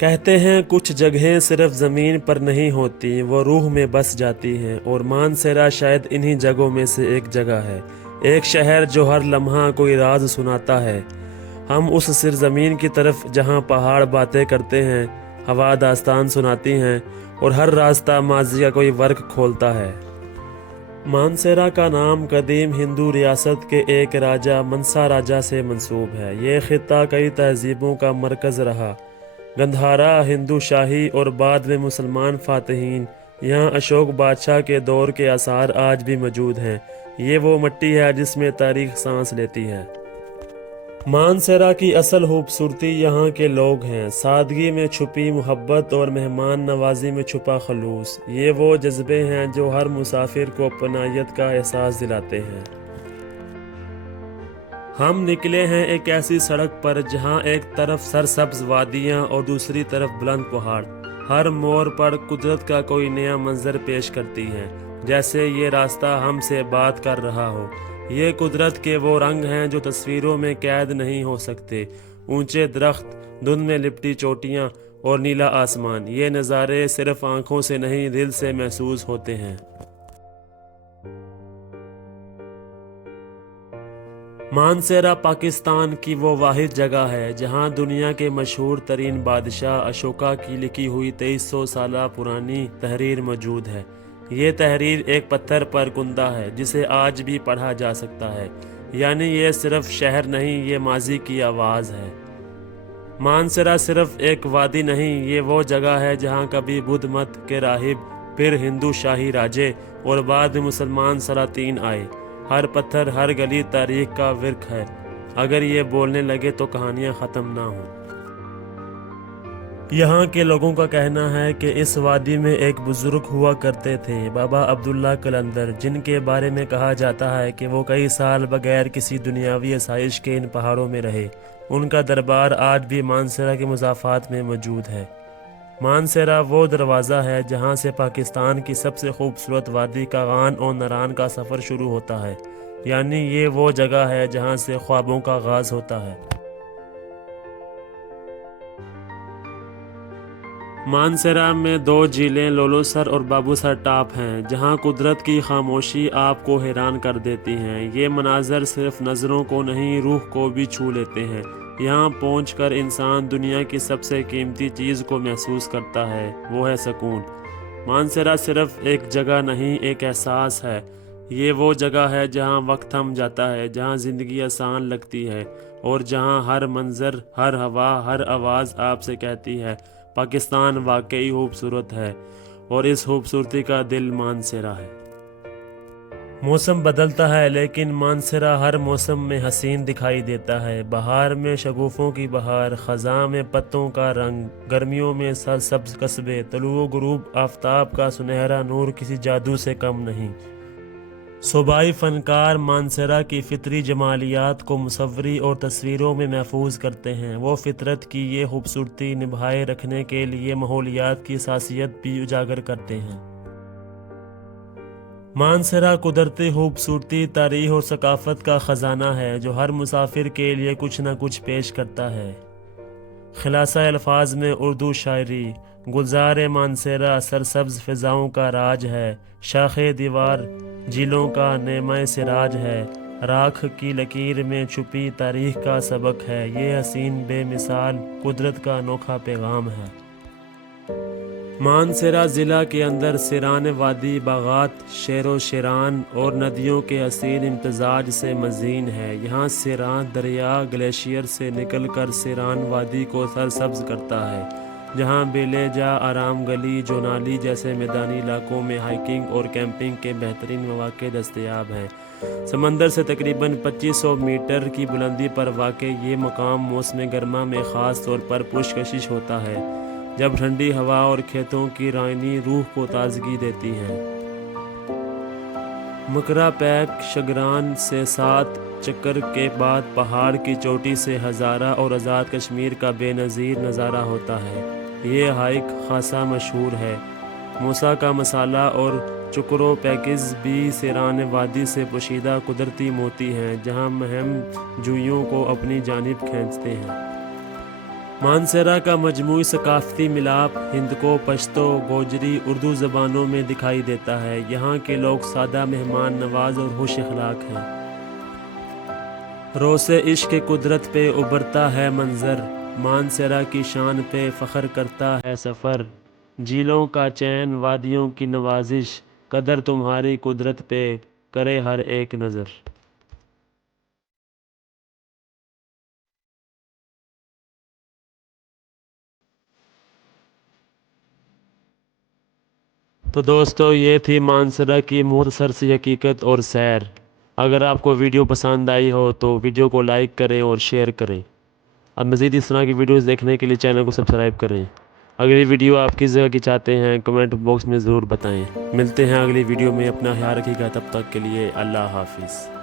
کہتے ہیں کچھ جگہیں صرف زمین پر نہیں ہوتی، وہ روح میں بس جاتی ہیں، اور مانسیرا شاید انہی جگہوں میں سے ایک جگہ ہے۔ ایک شہر جو ہر لمحہ کوئی راز سناتا ہے۔ ہم اس سرزمین کی طرف جہاں پہاڑ باتیں کرتے ہیں، ہوا داستان سناتی ہیں، اور ہر راستہ ماضی کا کوئی ورق کھولتا ہے۔ مانسیرا کا نام قدیم ہندو ریاست کے ایک راجا منسا راجا سے منسوب ہے۔ یہ خطہ کئی تہذیبوں کا مرکز رہا۔ گندھارا، ہندو شاہی اور بعد میں مسلمان فاتحین، یہاں اشوک بادشاہ کے دور کے آثار آج بھی موجود ہیں۔ یہ وہ مٹی ہے جس میں تاریخ سانس لیتی ہے۔ مانسیرا کی اصل خوبصورتی یہاں کے لوگ ہیں، سادگی میں چھپی محبت اور مہمان نوازی میں چھپا خلوص۔ یہ وہ جذبے ہیں جو ہر مسافر کو اپنائیت کا احساس دلاتے ہیں۔ ہم نکلے ہیں ایک ایسی سڑک پر جہاں ایک طرف سرسبز وادیاں اور دوسری طرف بلند پہاڑ، ہر موڑ پر قدرت کا کوئی نیا منظر پیش کرتی ہیں، جیسے یہ راستہ ہم سے بات کر رہا ہو۔ یہ قدرت کے وہ رنگ ہیں جو تصویروں میں قید نہیں ہو سکتے، اونچے درخت، دھند میں لپٹی چوٹیاں اور نیلا آسمان۔ یہ نظارے صرف آنکھوں سے نہیں، دل سے محسوس ہوتے ہیں۔ مانسیرا پاکستان کی وہ واحد جگہ ہے جہاں دنیا کے مشہور ترین بادشاہ اشوکا کی لکھی ہوئی 2300 سالہ پرانی تحریر موجود ہے۔ یہ تحریر ایک پتھر پر کندہ ہے جسے آج بھی پڑھا جا سکتا ہے، یعنی یہ صرف شہر نہیں، یہ ماضی کی آواز ہے۔ مانسیرا صرف ایک وادی نہیں، یہ وہ جگہ ہے جہاں کبھی بدھ مت کے راہب، پھر ہندو شاہی راجے اور بعد میں مسلمان سلاطین آئے۔ ہر پتھر، ہر گلی تاریخ کا ورق ہے۔ اگر یہ بولنے لگے تو کہانیاں ختم نہ ہوں۔ یہاں کے لوگوں کا کہنا ہے کہ اس وادی میں ایک بزرگ ہوا کرتے تھے، بابا عبداللہ قلندر، جن کے بارے میں کہا جاتا ہے کہ وہ کئی سال بغیر کسی دنیاوی آسائش کے ان پہاڑوں میں رہے۔ ان کا دربار آج بھی مانسیرا کے مضافات میں موجود ہے۔ مانسیرا وہ دروازہ ہے جہاں سے پاکستان کی سب سے خوبصورت وادی کاغان اور ناران کا سفر شروع ہوتا ہے، یعنی یہ وہ جگہ ہے جہاں سے خوابوں کا آغاز ہوتا ہے۔ مانسیرا میں دو جھیلیں لولو سر اور بابو سر ٹاپ ہیں، جہاں قدرت کی خاموشی آپ کو حیران کر دیتی ہیں۔ یہ مناظر صرف نظروں کو نہیں، روح کو بھی چھو لیتے ہیں۔ یہاں پہنچ کر انسان دنیا کی سب سے قیمتی چیز کو محسوس کرتا ہے، وہ ہے سکون۔ مانسیرا صرف ایک جگہ نہیں، ایک احساس ہے۔ یہ وہ جگہ ہے جہاں وقت تھم جاتا ہے، جہاں زندگی آسان لگتی ہے، اور جہاں ہر منظر، ہر ہوا، ہر آواز آپ سے کہتی ہے پاکستان واقعی خوبصورت ہے، اور اس خوبصورتی کا دل مانسیرا ہے۔ موسم بدلتا ہے لیکن مانسیرا ہر موسم میں حسین دکھائی دیتا ہے۔ بہار میں شگوفوں کی بہار، خزاں میں پتوں کا رنگ، گرمیوں میں سرسبز قصبے، طلوع و غروب آفتاب کا سنہرا نور کسی جادو سے کم نہیں۔ صوبائی فنکار مانسیرا کی فطری جمالیات کو مصوری اور تصویروں میں محفوظ کرتے ہیں۔ وہ فطرت کی یہ خوبصورتی نبھائے رکھنے کے لیے ماحولیات کی حساسیت بھی اجاگر کرتے ہیں۔ مانسیرا قدرتی خوبصورتی، تاریخ اور ثقافت کا خزانہ ہے جو ہر مسافر کے لیے کچھ نہ کچھ پیش کرتا ہے۔ خلاصہ الفاظ میں اردو شاعری: گلزار مانسیرا سرسبز فضاؤں کا راج ہے، شاخ دیوار جھیلوں کا نعمہ سراج ہے، راکھ کی لکیر میں چھپی تاریخ کا سبق ہے، یہ حسین بے مثال قدرت کا انوکھا پیغام ہے۔ مانسیرا ضلع کے اندر سیران وادی باغات، شیر و شیران اور ندیوں کے حسین امتزاج سے مزین ہے۔ یہاں سیران دریا گلیشیئر سے نکل کر سیران وادی کو سرسبز کرتا ہے، جہاں بیلے جا، آرام گلی، جونالی جیسے میدانی علاقوں میں ہائیکنگ اور کیمپنگ کے بہترین مواقع دستیاب ہیں۔ سمندر سے تقریباً 2500 میٹر کی بلندی پر واقع یہ مقام موسم گرما میں خاص طور پر پرکشش ہوتا ہے، جب ٹھنڈی ہوا اور کھیتوں کی رائنی روح کو تازگی دیتی ہیں۔ مکرا پیک شگران سے 7 چکر کے بعد پہاڑ کی چوٹی سے ہزارہ اور آزاد کشمیر کا بے نظیر نظارہ ہوتا ہے۔ یہ ہائیک خاصا مشہور ہے۔ موسا کا مسالہ اور چکرو پیکز بھی سیران وادی سے پوشیدہ قدرتی موتی ہیں، جہاں مہم جوئیوں کو اپنی جانب کھینچتے ہیں۔ مانسہرہ کا مجموعی ثقافتی ملاپ ہند کو پشتو، گوجری، اردو زبانوں میں دکھائی دیتا ہے۔ یہاں کے لوگ سادہ، مہمان نواز اور خوش اخلاق ہیں۔ روس عشق قدرت پہ ابھرتا ہے منظر، مانسہرہ کی شان پہ فخر کرتا ہے سفر۔ جھیلوں کا چین، وادیوں کی نوازش، قدر تمہاری قدرت پہ کرے ہر ایک نظر۔ تو دوستو یہ تھی مانسہرہ کی مختصر سی حقیقت اور سیر۔ اگر آپ کو ویڈیو پسند آئی ہو تو ویڈیو کو لائک کریں اور شیئر کریں۔ اب مزید اس طرح کی ویڈیوز دیکھنے کے لیے چینل کو سبسکرائب کریں۔ اگلی ویڈیو آپ کس جگہ کی چاہتے ہیں کمنٹ باکس میں ضرور بتائیں۔ ملتے ہیں اگلی ویڈیو میں، اپنا خیال رکھیے گا، تب تک کے لیے اللہ حافظ۔